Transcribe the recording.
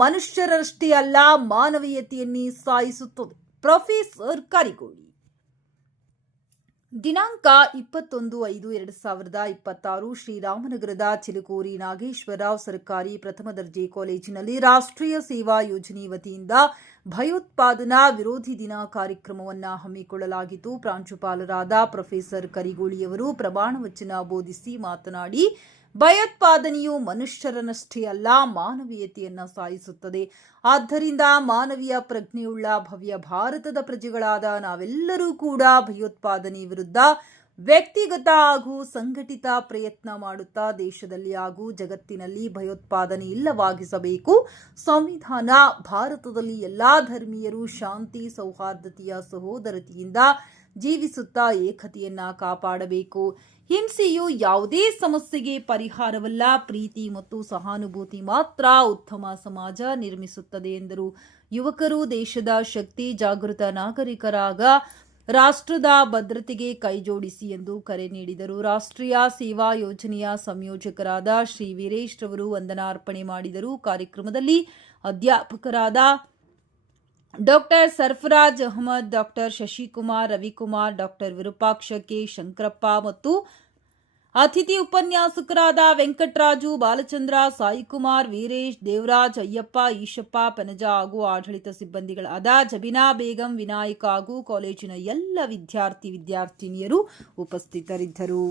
ಮನುಷ್ಯರಷ್ಟೇ ಅಲ್ಲ, ಮಾನವೀಯತೆಯನ್ನೇ ಸಾಯಿಸುತ್ತದೆ. ಪ್ರೊಫೆಸರ್ ಕರಿಗೋಳಿ. ದಿನಾಂಕ 21/5/2026 ಶ್ರೀರಾಮನಗರದ ಚಿಲುಕೂರಿ ನಾಗೇಶ್ವರರಾವ್ ಸರ್ಕಾರಿ ಪ್ರಥಮ ದರ್ಜೆ ಕಾಲೇಜಿನಲ್ಲಿ ರಾಷ್ಟ್ರೀಯ ಸೇವಾ ಯೋಜನೆ ವತಿಯಿಂದ ಭಯೋತ್ಪಾದನಾ ವಿರೋಧಿ ದಿನ ಕಾರ್ಯಕ್ರಮವನ್ನು ಹಮ್ಮಿಕೊಳ್ಳಲಾಗಿತ್ತು. ಪ್ರಾಂಶುಪಾಲರಾದ ಪ್ರೊಫೆಸರ್ ಕರಿಗೋಳಿಯವರು ಪ್ರಮಾಣ ವಚನ ಬೋಧಿಸಿ ಮಾತನಾಡಿ, ಭಯೋತ್ಪಾದನೆಯು ಮನುಷ್ಯರನ್ನಷ್ಟೇ ಅಲ್ಲ, ಮಾನವೀಯತೆಯನ್ನು ಸಾಯಿಸುತ್ತದೆ. ಆದ್ದರಿಂದ ಮಾನವೀಯ ಪ್ರಜ್ಞೆಯುಳ್ಳ ಭವ್ಯ ಭಾರತದ ಪ್ರಜೆಗಳಾದ ನಾವೆಲ್ಲರೂ ಕೂಡ ಭಯೋತ್ಪಾದನೆ ವಿರುದ್ಧ ವ್ಯಕ್ತಿಗತ ಹಾಗೂ ಸಂಘಟಿತ ಪ್ರಯತ್ನ ಮಾಡುತ್ತಾ ದೇಶದಲ್ಲಿ ಹಾಗೂ ಜಗತ್ತಿನಲ್ಲಿ ಭಯೋತ್ಪಾದನೆ ಇಲ್ಲವಾಗಿಸಬೇಕು. ಸಂವಿಧಾನ ಭಾರತದಲ್ಲಿ ಎಲ್ಲಾ ಧರ್ಮೀಯರು ಶಾಂತಿ, ಸೌಹಾರ್ದತೆಯ ಸಹೋದರತೆಯಿಂದ ಜೀವಿಸುತ್ತಾ ಏಕತೆಯನ್ನ ಕಾಪಾಡಬೇಕು. ಹಿಂಸೆಯು ಯಾವುದೇ ಸಮಸ್ಯೆಗೆ ಪರಿಹಾರವಲ್ಲ, ಪ್ರೀತಿ ಮತ್ತು ಸಹಾನುಭೂತಿ ಮಾತ್ರ ಉತ್ತಮ ಸಮಾಜ ನಿರ್ಮಿಸುತ್ತದೆ ಎಂದರು. ಯುವಕರು ದೇಶದ ಶಕ್ತಿ, ಜಾಗೃತ ನಾಗರಿಕರಾಗ ರಾಷ್ಟ್ರದ ಭದ್ರತೆಗೆ ಕೈಜೋಡಿಸಿ ಎಂದು ಕರೆ ನೀಡಿದರು. ರಾಷ್ಟ್ರೀಯ ಸೇವಾ ಯೋಜನೆಯ ಸಂಯೋಜಕರಾದ ಶ್ರೀ ವೀರೇಶ್ ರವರು ವಂದನಾರ್ಪಣೆ ಮಾಡಿದರು. ಕಾರ್ಯಕ್ರಮದಲ್ಲಿ ಅಧ್ಯಾಪಕರಾದ doctor Sarfaraz Ahmed, doctor Shashikumar, Ravikumar, doctor Virupaksha K, Shankarappa ಮತ್ತು ಅತಿಥಿ ಉಪನ್ಯಾಸಕರಾದ ವೆಂಕಟರಾಜು, ಬಾಲಚಂದ್ರ, ಸಾಯಿಕುಮಾರ್, ವೀರೇಶ್, ದೇವರಾಜ್, ಅಯ್ಯಪ್ಪ, ಈಶಪ್ಪ, ಪನಜ ಹಾಗೂ ಆಡಳಿತ ಸಿಬ್ಬಂದಿಗಳಾದ ಜಬಿನಾ ಬೇಗಂ, ವಿನಾಯಕ ಹಾಗೂ ಕಾಲೇಜಿನ ಎಲ್ಲ ವಿದ್ಯಾರ್ಥಿನಿಯರು ಉಪಸ್ಥಿತರಿದ್ದರು.